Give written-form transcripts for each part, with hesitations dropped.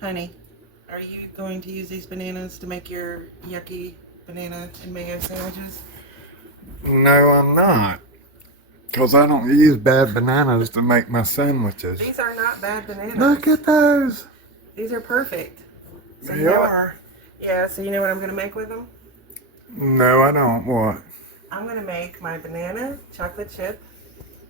Honey, are you going to use these bananas to make your yucky banana and mayo sandwiches? No, I'm not. Because I don't use bad bananas to make my sandwiches. These are not bad bananas. Look at those. These are perfect. So you They know what? are. Yeah, so you know what I'm going to make with them? No, I don't. What? I'm going to make my banana chocolate chip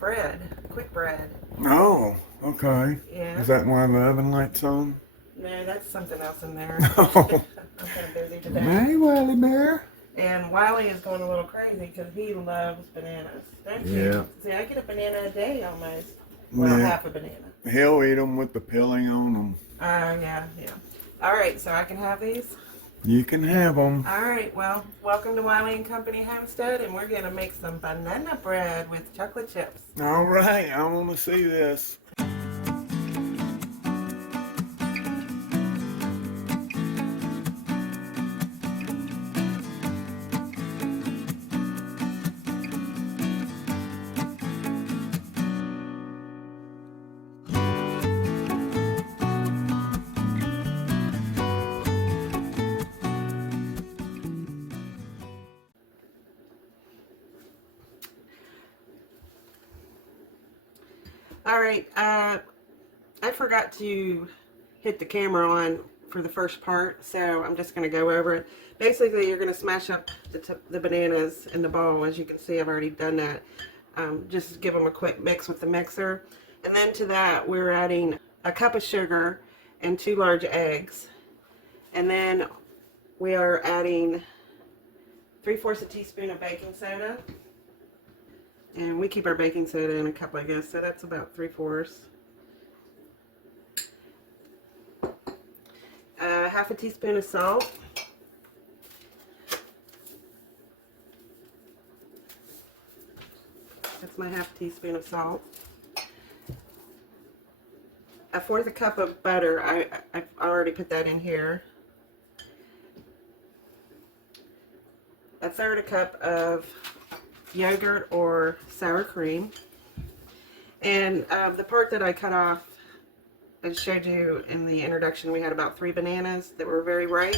bread. Quick bread. Oh, okay. Yeah. Is that why the oven light's on? No, that's something else in there. Oh. I'm kind of busy today. Hey, Wiley Bear. And Wiley is going a little crazy because he loves bananas. Don't you? Yeah. See, I get a banana a day almost. Well, Yeah. half a banana. He'll eat them with the peeling on them. Yeah. All right, so I can have these? You can have them. All right, well, welcome to Wiley and Company Homestead, and we're going to make some banana bread with chocolate chips. All right, I want to see this. All right, I forgot to hit the camera on for the first part, so I'm just going to go over it. Basically, you're going to smash up the bananas in the bowl. As you can see, I've already done that. Just give them a quick mix with the mixer. And then to that, we're adding a cup of sugar and 2 large eggs. And then we are adding 3/4 a teaspoon of baking soda. And we keep our baking soda in a cup like this, so that's about 3/4. Half a teaspoon of salt. That's my half teaspoon of salt. 1/4 cup of butter. I've already put that in here. 1/3 cup of yogurt or sour cream. And the part that I cut off, I showed you in the introduction, we had about 3 bananas that were very ripe.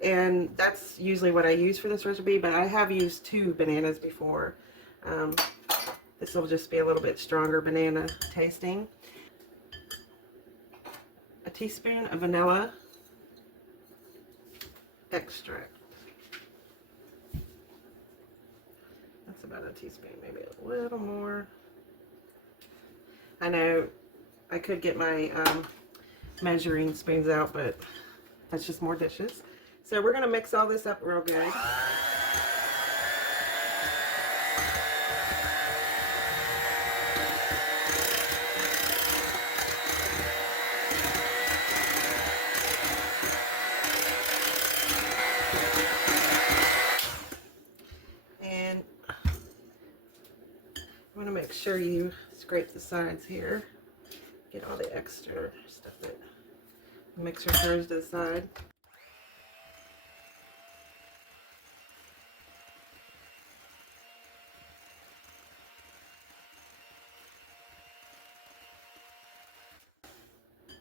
And that's usually what I use for this recipe, but I have used 2 bananas before. This will just be a little bit stronger banana tasting. A teaspoon of vanilla extract. That's about a teaspoon, maybe a little more. I know I could get my measuring spoons out, but that's just more dishes. So we're going to mix all this up real good. And I want to make sure you scrape the sides here. Get all the extra stuff that the mixer throws to the side.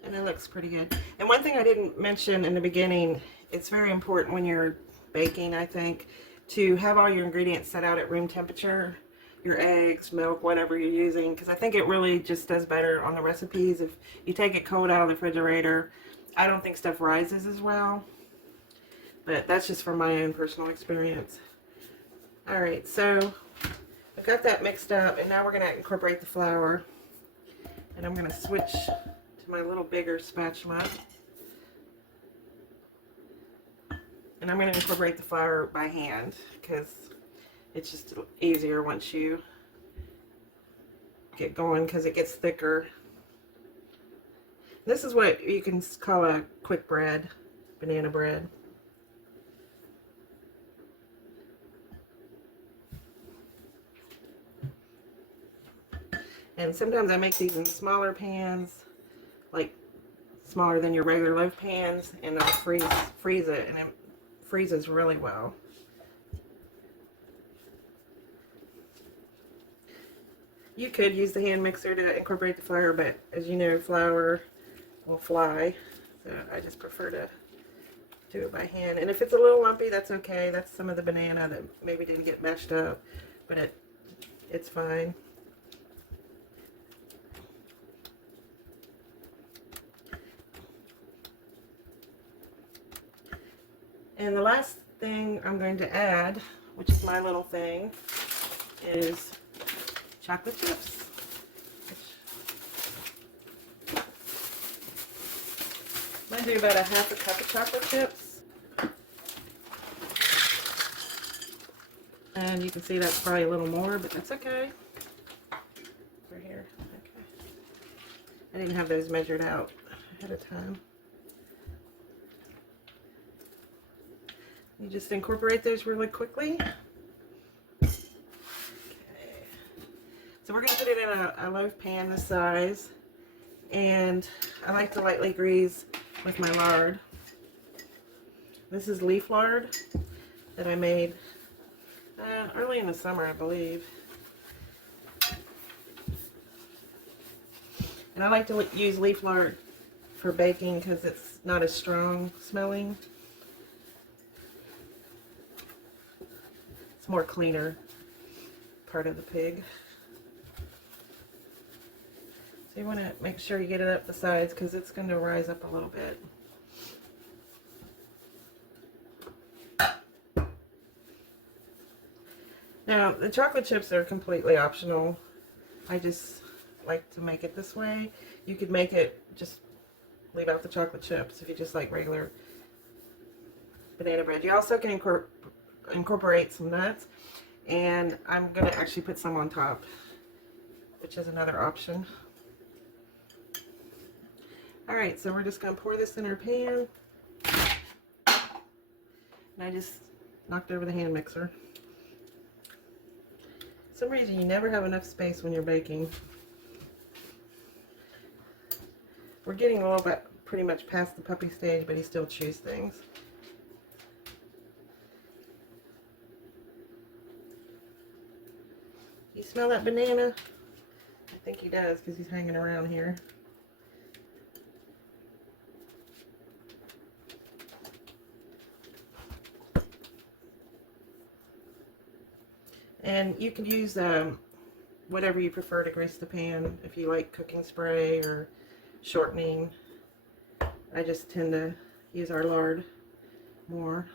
And it looks pretty good. And one thing I didn't mention in the beginning, it's very important when you're baking, I think, to have all your ingredients set out at room temperature. Your eggs, milk, whatever you're using, because I think it really just does better on the recipes if you take it cold out of the refrigerator. I don't think stuff rises as well, but that's just from my own personal experience. Alright, so I've got that mixed up, and now we're going to incorporate the flour. And I'm going to switch to my little bigger spatula. And I'm going to incorporate the flour by hand, because it's just easier once you get going, because it gets thicker. This is what you can call a quick bread, banana bread. And sometimes I make these in smaller pans, like smaller than your regular loaf pans, and I'll freeze it, and it freezes really well. You could use the hand mixer to incorporate the flour, but as you know, flour will fly. So I just prefer to do it by hand. And if it's a little lumpy, that's okay. That's some of the banana that maybe didn't get meshed up, but it's fine. And the last thing I'm going to add, which is my little thing, is chocolate chips. I'm going to do about a half a cup of chocolate chips. And you can see that's probably a little more, but that's okay. Over here. Okay. I didn't have those measured out ahead of time. You just incorporate those really quickly. Okay. So we're going to put it in a loaf pan this size. And I like to lightly grease with my lard. This is leaf lard that I made early in the summer, I believe. And I like to use leaf lard for baking because it's not as strong smelling. It's more cleaner part of the pig. So you want to make sure you get it up the sides because it's going to rise up a little bit. Now, the chocolate chips are completely optional. I just like to make it this way. You could make it, just leave out the chocolate chips if you just like regular banana bread. You also can incorporate some nuts, and I'm going to actually put some on top, which is another option. Alright, so we're just going to pour this in our pan. And I just knocked over the hand mixer. For some reason you never have enough space when you're baking. We're getting a little bit pretty much past the puppy stage, but he still chews things. You smell that banana? I think he does because he's hanging around here. And you can use whatever you prefer to grease the pan, if you like cooking spray or shortening. I just tend to use our lard more.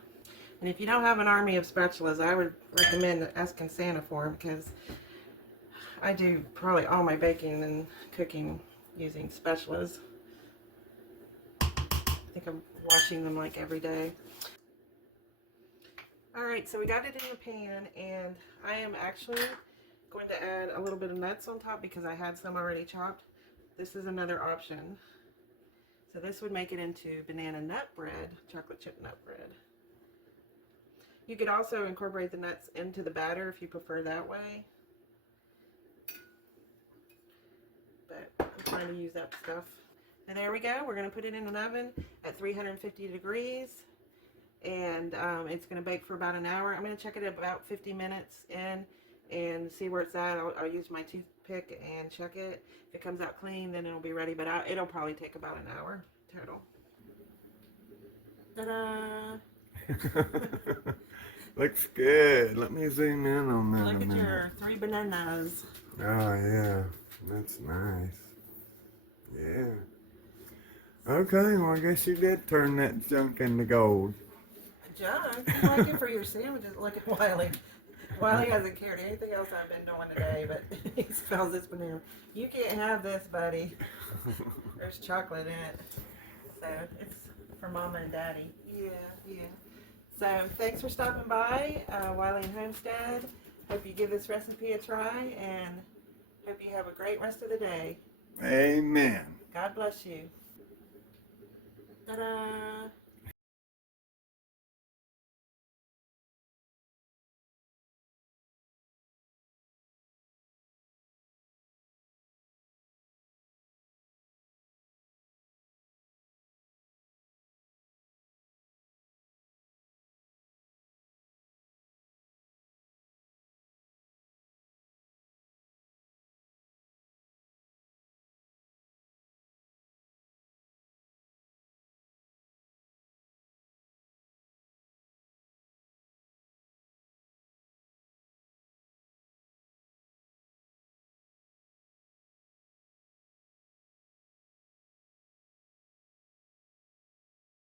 And if you don't have an army of spatulas, I would recommend asking Santa for them because I do probably all my baking and cooking using spatulas. I think I'm washing them like every day. Alright, so we got it in the pan, and I am actually going to add a little bit of nuts on top because I had some already chopped. This is another option. So this would make it into banana nut bread, chocolate chip nut bread. You could also incorporate the nuts into the batter if you prefer that way. But I'm trying to use that stuff. And there we go. We're going to put it in an oven at 350 degrees. And it's going to bake for about an hour. I'm going to check it at about 50 minutes in and see where it's at. I'll use my toothpick and check it. If it comes out clean, then it'll be ready, but it'll probably take about an hour total. Ta-da! Looks good. Let me zoom in on that. Look at your 3 bananas. Oh, yeah. That's nice. Yeah. Okay, well, I guess you did turn that junk into gold. John, you like it for your sandwiches. Look at Wiley. Wiley hasn't cared anything else I've been doing today, but he smells this banana. You can't have this, buddy. There's chocolate in it. So it's for Mama and Daddy. Yeah. So thanks for stopping by, Wiley and Homestead. Hope you give this recipe a try, and hope you have a great rest of the day. Amen. God bless you. Ta-da!